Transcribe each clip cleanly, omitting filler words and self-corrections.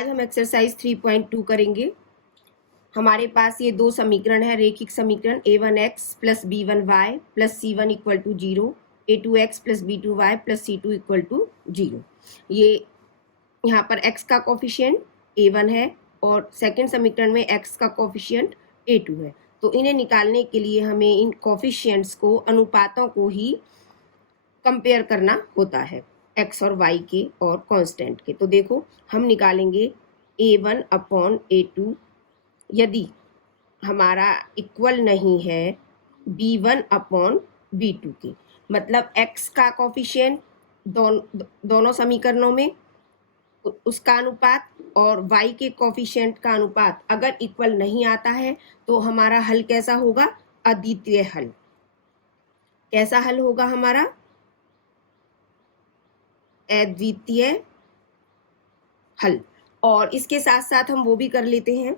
आज हम एक्सरसाइज 3.2 करेंगे। हमारे पास ये दो समीकरण है, रेखिक समीकरण a1x plus b1y plus c1 equal to 0, a2x plus b2y plus c2 equal to 0। ये यहाँ पर x का कोफिशिएंट a1 है और सेकंड समीकरण में x का कोफिशिएंट a2 है। तो इन्हें निकालने के लिए हमें इन कोफिशिएंट्स को, अनुपातों को ही कंपेयर करना होता है, x और y के और कांस्टेंट के। तो देखो हम निकालेंगे a1 अपॉन a2 यदि हमारा इक्वल नहीं है b1 अपॉन b2 के, मतलब x का कोफिशिएंट दोनों समीकरणों में उसका अनुपात और y के कोफिशिएंट का अनुपात अगर इक्वल नहीं आता है तो हमारा हल कैसा होगा? अद्वितीय हल। कैसा हल होगा हमारा? अद्वितीय हल। और इसके साथ साथ हम वो भी कर लेते हैं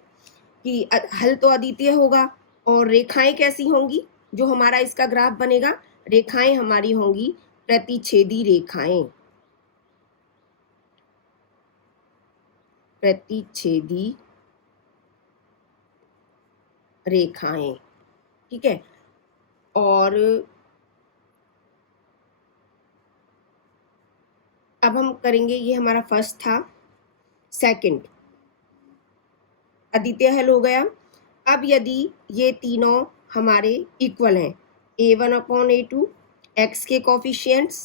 कि हल तो अद्वितीय होगा और रेखाएं कैसी होंगी? जो हमारा इसका ग्राफ बनेगा, रेखाएं हमारी होंगी प्रतिच्छेदी रेखाएं। प्रतिच्छेदी रेखाएं, ठीक है। और अब हम करेंगे, ये हमारा फर्स्ट था। सेकंड अद्वितीय हल हो गया। अब यदि ये तीनों हमारे इक्वल हैं, a1 अपॉन a2, x के कोफिशिएंट्स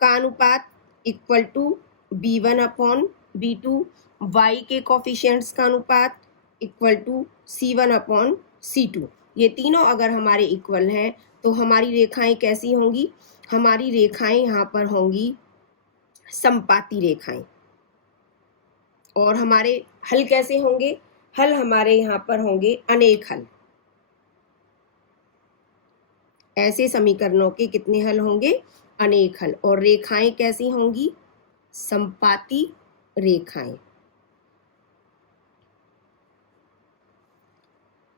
का अनुपात equal to b1 upon b2, y के कोफिशिएंट्स का अनुपात equal to c1 upon c2, ये तीनों अगर हमारे इक्वल हैं तो हमारी रेखाएं कैसी होंगी? हमारी रेखाएं यहाँ पर होंगी समपाती रेखाएं। और हमारे हल कैसे होंगे? हल हमारे यहाँ पर होंगे अनेक हल। ऐसे समीकरणों के कितने हल होंगे? अनेक हल। और रेखाएं कैसी होंगी? समपाती रेखाएं।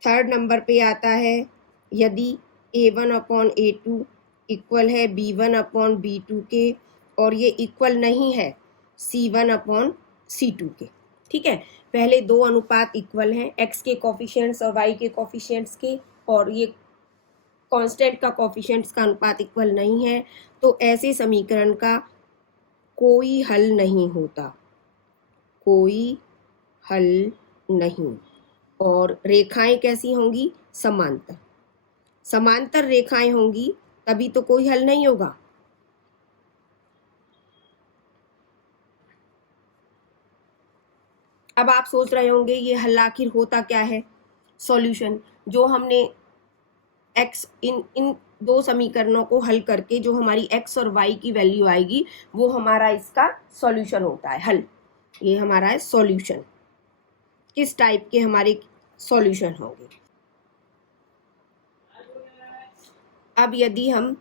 थर्ड नंबर पे आता है, यदि a1 अपॉन a2 इक्वल है b1 अपॉन b2 के और ये इक्वल नहीं है c1 अपॉन c2 के, ठीक है। पहले दो अनुपात इक्वल हैं, x के कोफिशिएंट्स और y के कोफिशिएंट्स के, और ये कांस्टेंट का कोफिशिएंट्स का अनुपात इक्वल नहीं है, तो ऐसे समीकरण का कोई हल नहीं होता, कोई हल नहीं। और रेखाएं कैसी होंगी? समांतर। समांतर रेखाएं होंगी तभी तो कोई हल नहीं होगा। अब आप सोच रहे होंगे ये हल आखिर होता क्या है? सॉल्यूशन। जो हमने x इन दो समीकरणों को हल करके जो हमारी x और y की वैल्यू आएगी वो हमारा इसका सॉल्यूशन होता है, हल। ये हमारा है सॉल्यूशन। किस टाइप के हमारे सॉल्यूशन होंगे? अब यदि हम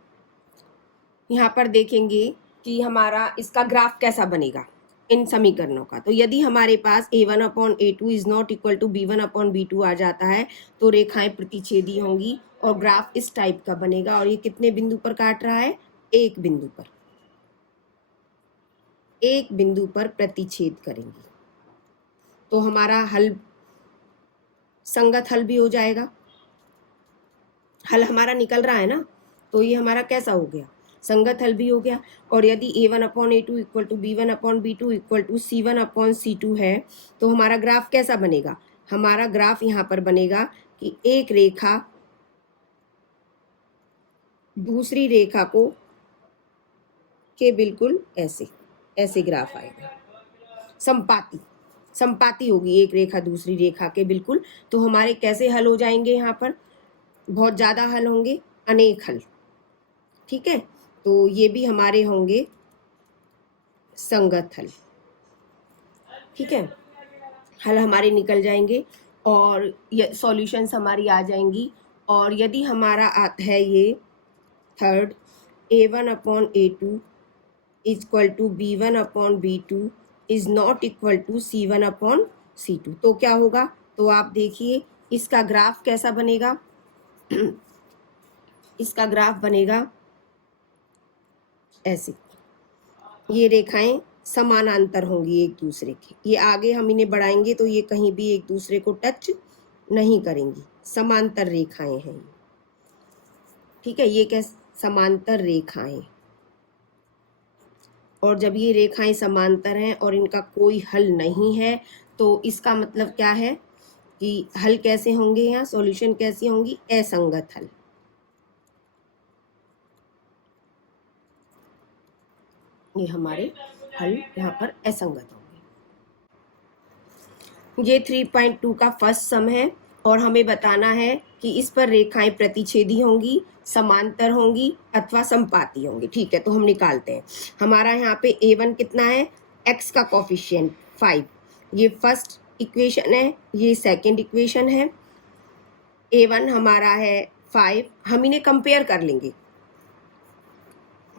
यहाँ पर देखेंगे कि हमारा इसका ग्राफ कैसा बनेगा इन समीकरणों का, तो यदि हमारे पास a1 upon a2 is not equal to b1 upon b2 आ जाता है तो रेखाएं प्रतिच्छेदी होंगी और ग्राफ इस टाइप का बनेगा। और ये कितने बिंदु पर काट रहा है? एक बिंदु पर। एक बिंदु पर प्रतिच्छेद करेंगे तो हमारा हल संगत हल भी हो जाएगा। हल हमारा निकल रहा है ना, तो ये हमारा कैसा हो गया? संगत हल भी हो गया। और यदि a1 upon a2 equal to b1 upon b2 equal to c1 upon c2 है तो हमारा ग्राफ कैसा बनेगा? हमारा ग्राफ यहाँ पर बनेगा कि एक रेखा दूसरी रेखा को के बिल्कुल ऐसे ऐसे ग्राफ आएगा। समपाती, समपाती होगी एक रेखा दूसरी रेखा के बिल्कुल। तो हमारे कैसे हल हो जाएंगे? यहाँ पर बहुत ज़्यादा हल होंगे, अनेक हल, ठीक है। तो ये भी हमारे होंगे संगत हल, ठीक है। हल हमारे निकल जाएंगे और ये सॉल्यूशंस हमारी आ जाएंगी। और यदि हमारा है ये third, a1 upon a2 equal to b1 upon b2 is not equal to c1 upon c2, तो क्या होगा? तो आप देखिए इसका ग्राफ कैसा बनेगा? इसका ग्राफ बनेगा ऐसे, ये रेखाएं समानांतर होंगी एक दूसरे के। ये आगे हम इन्हें बढ़ाएंगे तो ये कहीं भी एक दूसरे को टच नहीं करेंगी, समांतर रेखाएं हैं ये। ठीक है, ये क्या, समांतर रेखाएं। और जब ये रेखाएं समांतर हैं और इनका कोई हल नहीं है तो इसका मतलब क्या है कि हल कैसे होंगे, यहाँ सॉल्यूशन कैसी होंगी, असंगत हल। ये हमारे हल यहाँ पर असंगत होंगे। ये 3.2 का फर्स्ट सम है और हमें बताना है कि इस पर रेखाएं प्रतिच्छेदी होंगी, समांतर होंगी अथवा समपाती होंगी। ठीक है, तो हम निकालते हैं। हमारा यहाँ पे a1 कितना है, x का कोफिशिएंट 5, ये फर्स्ट इक्वेशन है, ये सेकंड इक्वेशन है। a1 हमारा है 5, हम इन्हें कंपेयर कर लेंगे।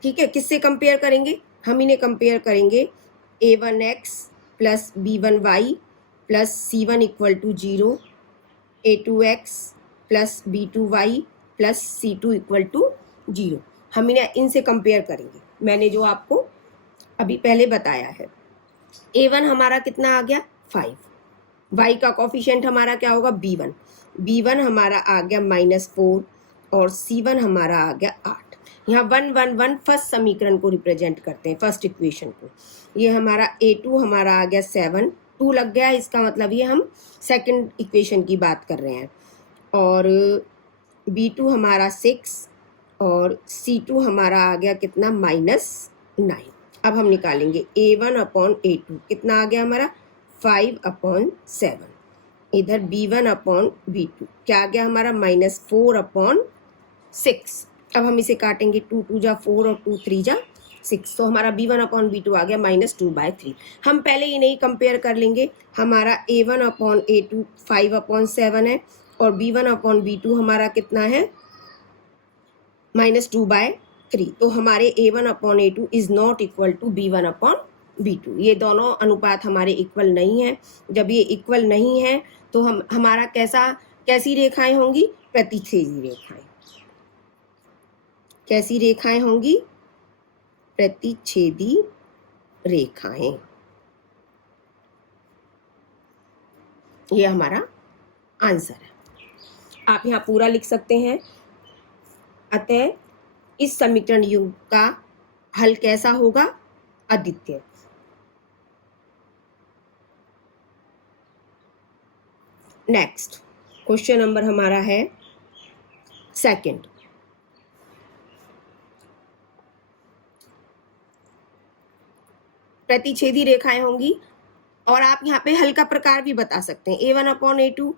ठीक है, किससे कंपेयर करेंगे, हम इन्हें कंपेयर करेंगे a1x plus b1y plus c1 equal to 0, a2x plus b2y plus c2 equal to 0। हम इन्हें इनसे कंपेयर करेंगे, मैंने जो आपको अभी पहले बताया है। a1 हमारा कितना आ गया 5, y का कोफिशिएंट हमारा क्या होगा b1, b1 हमारा आ गया -4 और c1 हमारा आ गया 8। यहाँ 1 1 1 फर्स्ट समीकरण को रिप्रेजेंट करते हैं, फर्स्ट इक्वेशन को। ये हमारा a2 हमारा आ गया 7, 2 लग गया, इसका मतलब ये हम सेकंड इक्वेशन की बात कर रहे हैं। और b2 हमारा 6 और c2 हमारा आ गया कितना -9। अब हम निकालेंगे a1 अपॉन a2 कितना आ गया हमारा 5/7। इधर b1 अपॉन b2 क्या आ गया हमारा -4/6। अब हम इसे काटेंगे, 2 2 जा 4 और 2 3 जा 6, तो हमारा b1 अपॉन b2 आ गया -2/3। हम पहले ही नहीं कंपेयर कर लेंगे, हमारा a1 अपॉन a2 5/7 है और b1 अपॉन b2 हमारा कितना है -2/3। तो हमारे a1 upon a2 is not equal to b1 upon b2। ये दोनों अनुपात हमारे इक्वल नहीं है। जब ये इक्वल नहीं है तो हमारा कैसी रेखाएं होंगी, प्रतिच्छेदी रेखाएं। कैसी रेखाएं होंगी, प्रतिच्छेदी रेखाएं। ये हमारा आंसर है। आप यहाँ पूरा लिख सकते हैं। अतः इस समीकरण युग्म का हल कैसा होगा, अद्वितीय। नेक्स्ट क्वेश्चन नंबर हमारा है सेकंड। प्रतिच्छेदी रेखाएं होंगी और आप यहाँ पे हल का प्रकार भी बता सकते हैं। a1 upon a2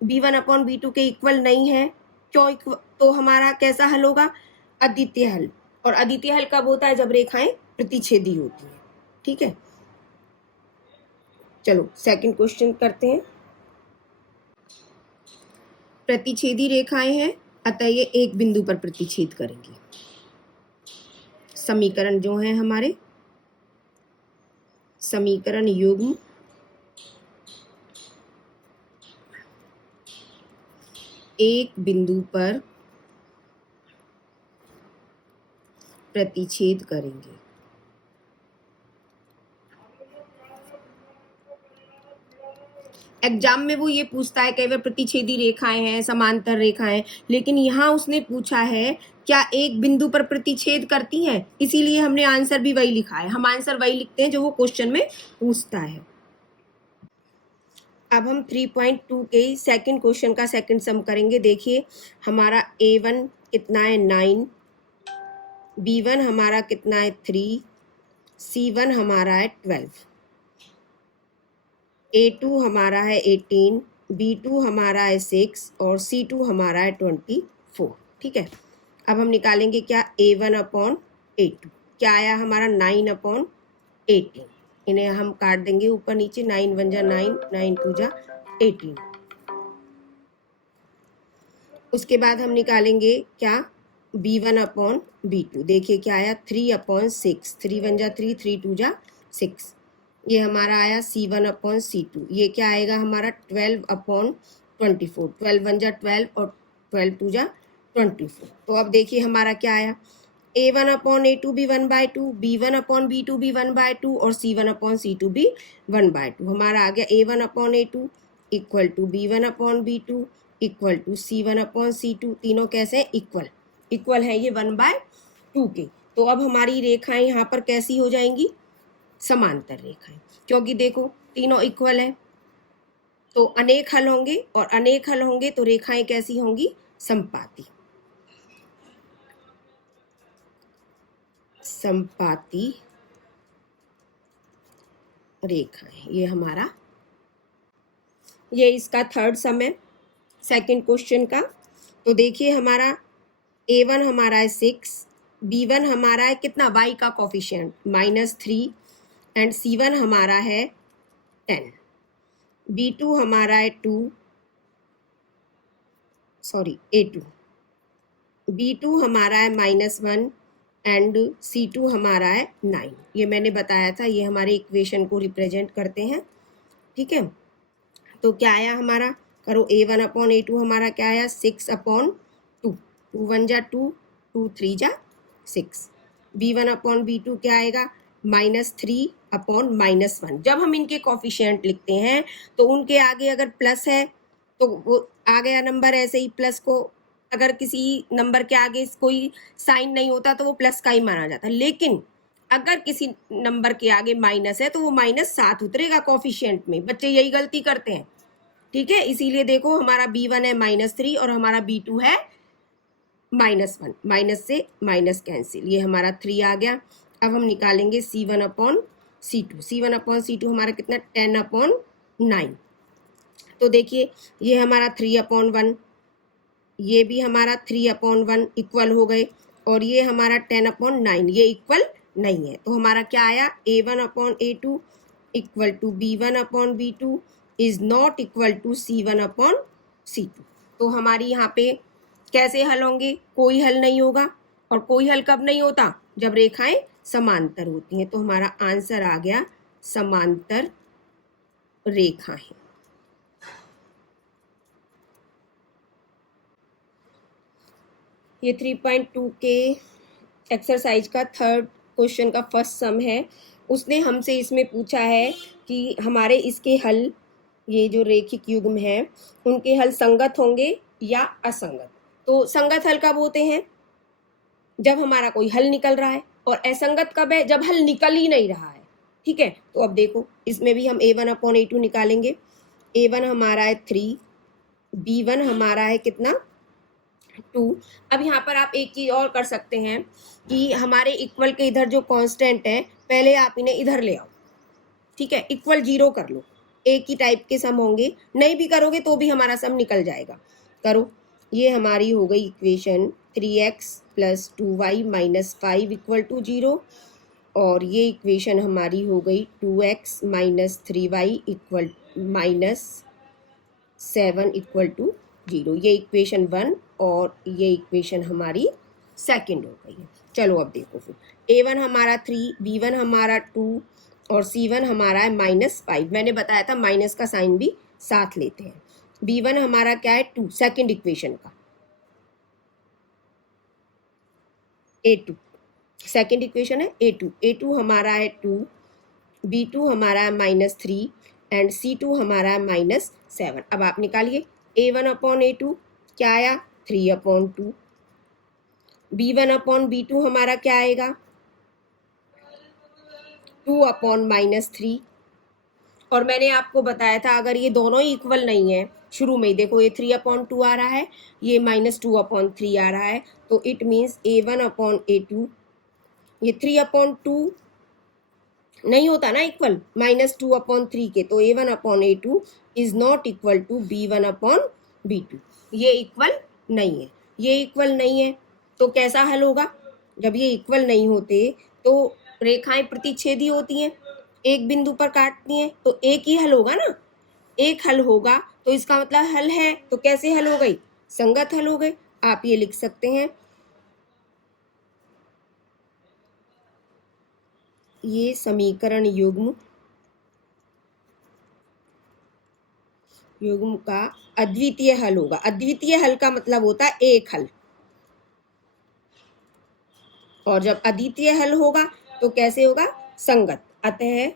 b1 upon b2 के इक्वल नहीं है, क्यों, तो हमारा कैसा हल होगा, अद्वितीय हल। और अद्वितीय हल कब होता है, जब रेखाएं प्रतिच्छेदी होती हैं। ठीक है, चलो सेकंड क्वेश्चन करते हैं। प्रतिच्छेदी रेखाएं हैं, अतः ये एक बिंदु पर प्रतिच्छेद करेंगी। समीकरण जो है हमारे, समीकरण युग्म एक बिंदु पर प्रतिच्छेद करेंगे। एग्जाम में वो ये पूछता है कई बार प्रतिच्छेदी रेखाएं हैं, समांतर रेखाएं, लेकिन यहाँ उसने पूछा है क्या एक बिंदु पर प्रतिच्छेद करती हैं, इसीलिए हमने आंसर भी वही लिखा है। हम आंसर वही लिखते हैं जो वो क्वेश्चन में पूछता है। अब हम 3.2 के सेकंड क्वेश्चन का सेकंड सम करेंगे। देखिए हमारा a1 कितना है 9, b1 हमारा कितना है 3, c1 हमारा है 12, a2 हमारा है 18, b2 हमारा है 6 और c2 हमारा है 24। ठीक है, अब हम निकालेंगे क्या, a1 अपॉन a2 क्या आया हमारा 9/18। इन्हें हम काट देंगे ऊपर नीचे, 9 1 जा 9, 9 2 जा 18। उसके बाद हम निकालेंगे क्या, b1 अपॉन b2। देखिए क्या आया 3/6, 3 1 जा 3, 3 2 जा 6। ये हमारा आया c1 अपॉन c2। ये क्या आएगा हमारा 12/24, 12 1 जा 12 और 12 2 जा 24। तो अब देखिए हमारा क्या आया, A1 अपॉन A2 भी 1/2, B1 अपॉन B2 भी 1/2 और C1 अपॉन C2 भी 1/2। हमारा आ गया A1 upon A2 equal to B1 upon B2 equal to C1 upon C2। तीनों कैसे हैं? इक्वल इक्वल है ये 1/2 के। तो अब हमारी रेखाएं यहाँ पर कैसी हो जाएंगी? समांतर रेखाएं, क्योंकि देखो तीनों इक्वल है तो अनेक हल होंगे, और अनेक हल होंगे तो रेखाएं कैसी होंगी? समपाती। समपाती रेखाएं, ये हमारा, ये इसका थर्ड सम है सेकंड क्वेश्चन का। तो देखिए हमारा A1 हमारा है 6, B1 हमारा है कितना? y का कोफिशिएंट -3 एंड C1 हमारा है 10, B2 हमारा है 2, सॉरी A2, B2 हमारा है -1 एंड C2 हमारा है 9। ये मैंने बताया था, ये हमारे इक्वेशन को रिप्रेजेंट करते हैं। ठीक है, तो क्या आया हमारा? करो A1 अपॉन A2 हमारा क्या आया? 6 अपॉन 2, 2 1 जा 2, 2 3 जा 6। B1 अपॉन B2 क्या आएगा? -3 अपॉन -1। जब हम इनके कॉफिशिएंट लिखते हैं तो उनके आगे अगर प्लस है तो वो आ गया नंबर, ऐसे ही प्लस को अगर किसी नंबर के आगे कोई साइन नहीं होता तो वो प्लस का ही माना जाता, लेकिन अगर किसी नंबर के आगे माइनस है तो वो माइनस साथ उतरेगा कॉफिशिएंट में। बच्चे यही गलती करते हैं। ठीक है, इसीलिए देखो हमारा B1 है -3 और हमारा B2 है -1, माइनस से माइनस कैंसिल, ये हमारा 3 आ गया। अब हम निकालेंगे C1 upon C2। C1 upon C2 हमारा कितना? 10 अपॉन 9। तो देखिए ये हमारा 3 अपॉन 1, ये भी हमारा 3 अपॉन 1 इक्वल हो गए, और ये हमारा 10 अपॉन 9 ये इक्वल नहीं है। तो हमारा क्या आया? A1 upon A2 equal to B1 upon B2 is not equal to C1 upon C2। तो हमारी यहाँ पे कैसे हल होंगे? कोई हल नहीं होगा, और कोई हल कब नहीं होता? जब रेखाएं समांतर होती हैं। तो हमारा आंसर आ गया समांतर रेखाएं। ये 3.2 के एक्सरसाइज का थर्ड क्वेश्चन का फर्स्ट सम है। उसने हमसे इसमें पूछा है कि हमारे इसके हल, ये जो रेखिक युग्म है उनके हल संगत होंगे या असंगत। तो संगत हल कब होते हैं? जब हमारा कोई हल निकल रहा है, और असंगत कब है? जब हल निकल ही नहीं रहा है। ठीक है, तो अब देखो इसमें भी हम A1 अपॉन A2 निकालेंगे। A1 हमारा है 3, B1 हमारा है कितना? 2। अब यहाँ पर आप एक चीज और कर सकते हैं कि हमारे इक्वल के इधर जो कांस्टेंट है पहले आप इन्हें इधर ले आओ। ठीक है, इक्वल 0 कर लो, एक ही टाइप के सम होंगे। नहीं भी करोगे तो भी हमारा सम निकल जाएगा। करो, ये हमारी हो गई इक्वेशन 3x + 2y - 5 = 0, और ये इक्वेशन हमारी हो गई 2x - 3y -7 = 0। ये इक्वेशन 1 और ये इक्वेशन हमारी सेकंड हो गई है। चलो अब देखो फिर, A1 हमारा 3, B1 हमारा 2 और C1 हमारा है -5। मैंने बताया था माइनस का साइन भी साथ लेते हैं। B1 हमारा क्या है? 2, सेकंड इक्वेशन का A2, सेकंड इक्वेशन है A2। A2 हमारा है 2, B2 हमारा है -3 एंड C2 हमारा है -7। अब आप निकालिए A1 अपॉन A2 क्या आया? 3 अपॉन 2। B1 अपॉन B2 हमारा क्या आएगा? 2 अपॉन -3। और मैंने आपको बताया था अगर ये दोनों ही इक्वल नहीं है, शुरू में ही देखो ये 3 अपॉन 2 आ रहा है, ये -2 अपॉन 3 आ रहा है, तो it means A1 upon A2, ये 3 अपॉन 2 नहीं होता ना इक्वल -2 अपॉन 3 के, तो A1 upon A2 is not equal to B1 upon B2। ये इक्वल नहीं है, ये इक्वल नहीं है तो कैसा हल होगा? जब ये इक्वल नहीं होते तो रेखाएं प्रतिच्छेदी होती हैं, एक बिंदु पर काटती हैं, तो एक ही हल होगा ना। एक हल होगा तो इसका मतलब हल है, तो कैसे हल हो गई? संगत हल हो गए। आप ये लिख सकते हैं, ये समीकरण युग्म का अद्वितीय हल होगा। अद्वितीय हल का मतलब होता है एक हल, और जब अद्वितीय हल होगा तो कैसे होगा? संगत। अतः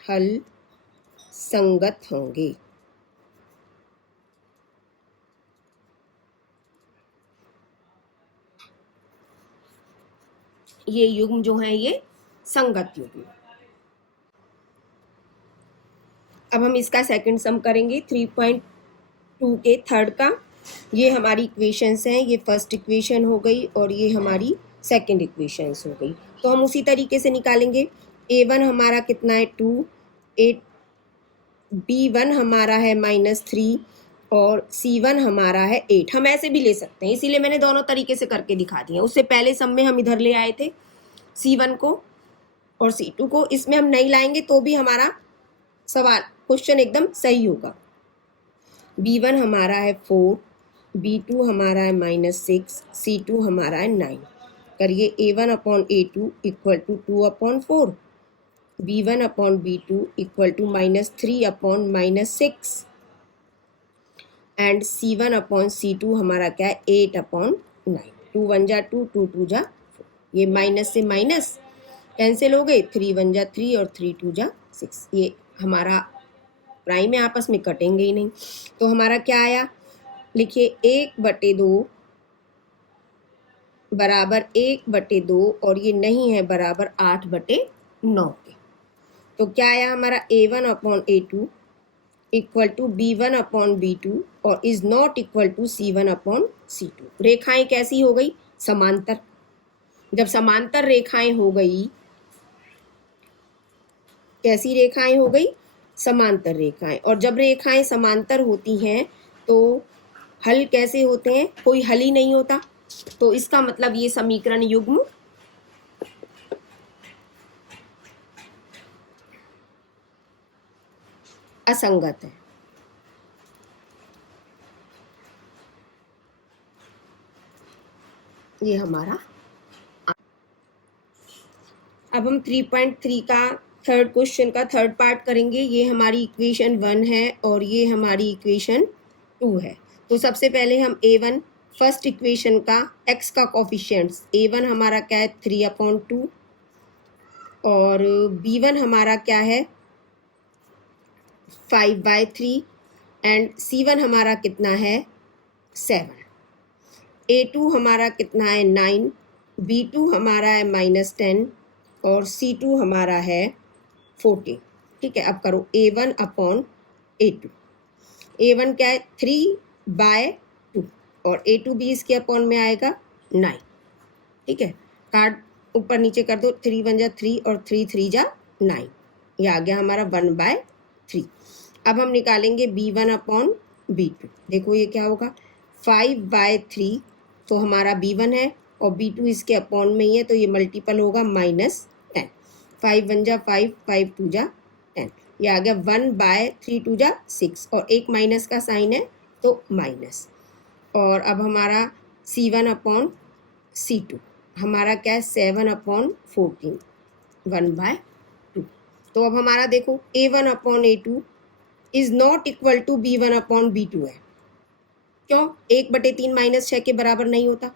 हल संगत होंगे। ये युग्म जो है ये संगत युग्म। अब हम इसका सेकंड सम करेंगे 3.2 के थर्ड का। ये हमारी इक्वेशंस हैं, ये फर्स्ट इक्वेशन हो गई और ये हमारी सेकंड इक्वेशंस हो गई। तो हम उसी तरीके से निकालेंगे। a1 हमारा कितना है 2, b1 हमारा है -3 और c1 हमारा है 8। हम ऐसे भी ले सकते हैं, इसीलिए मैंने दोनों तरीके से करके दिखा दिया। उससे पहले सम में हम इधर ले आए थे c1 को और c2 को, इसमें हम नहीं लाएंगे तो भी हमारा सवाल क्वेश्चन एकदम सही होगा। b1 हमारा है 4, b2 हमारा है -6, c2 हमारा है 9। करिए a1/a2 equal to 2/4, b1/b2 equal to -3/-6 and c1/c2 हमारा क्या है 8/9। 2 1 जा 2, 2 2 जा 4। ये माइनस से माइनस कैंसिल हो गए, 3 1 जा 3 और 3 2 जा 6। ये हमारा प्राइम में आपस में कटेंगे ही नहीं। तो हमारा क्या आया, लिखिए 1/2 बराबर 1/2 और ये नहीं है बराबर 8/9 के। तो क्या आया हमारा a1/a2 इक्वल टू b1/b2 और is not equal to c1/c2। रेखाएं कैसी हो गई? समांतर। जब समांतर रेखाएं हो गई, कैसी रेखाएं हो गई? समांतर रेखाएं। और जब रेखाएं समांतर होती हैं तो हल कैसे होते हैं? कोई हल ही नहीं होता। तो इसका मतलब ये समीकरण युग्म असंगत है। ये हमारा। अब हम 3.3 का थर्ड क्वेश्चन का थर्ड पार्ट करेंगे। ये हमारी इक्वेशन 1 है और ये हमारी इक्वेशन 2 है। तो सबसे पहले हम a1 फर्स्ट इक्वेशन का x का कोफिशिएंट्स, a1 हमारा क्या है 3/2 और b1 हमारा क्या है 5/3 एंड c1 हमारा कितना है 7। a2 हमारा कितना है 9, b2 हमारा है -10 और c2 हमारा है 14। ठीक है, अब करो a1/a2। a1 क्या है 3/2 और a2 भी इसके अपॉन में आएगा 9। ठीक है, कार्ड ऊपर नीचे कर दो, 3 1 जा 3 और 3 3 जा 9। ये आ गया हमारा 1/3। अब हम निकालेंगे b1/b2। देखो ये क्या होगा 5/3, तो हमारा b1 है और b2 इसके अपॉन में ही है, तो ये मल्टीपल होगा -10। 5 1 जा 5, 5 2 जा 10। ये आ गया 1/3 2 जा 6 और एक माइनस का साइन है तो माइनस। और अब हमारा c1/c2 हमारा क्या है 7/14, 1/2। तो अब हमारा देखो a1/a2 is not equal to b1/b2 है। क्यों? 1/3 -6 के बराबर नहीं होता।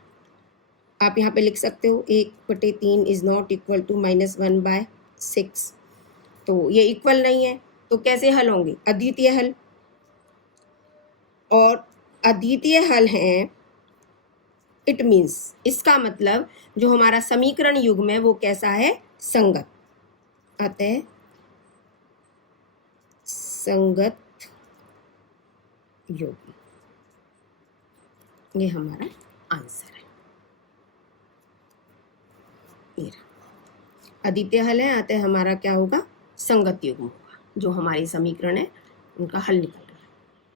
आप यहाँ पे लिख सकते हो 1/3 इज नॉट इक्वल टू -1/6। तो ये इक्वल नहीं है, तो कैसे हल होंगे? अद्वितीय हल। और अद्वितीय हल हैं, इट मीन्स इसका मतलब जो हमारा समीकरण युग्म है वो कैसा है? संगत। अतः संगत युग्म, ये हमारा आंसर है। अद्वितीय हल है, अतः हमारा क्या होगा? संगत युग्म होगा। जो हमारे समीकरण है उनका हल निकल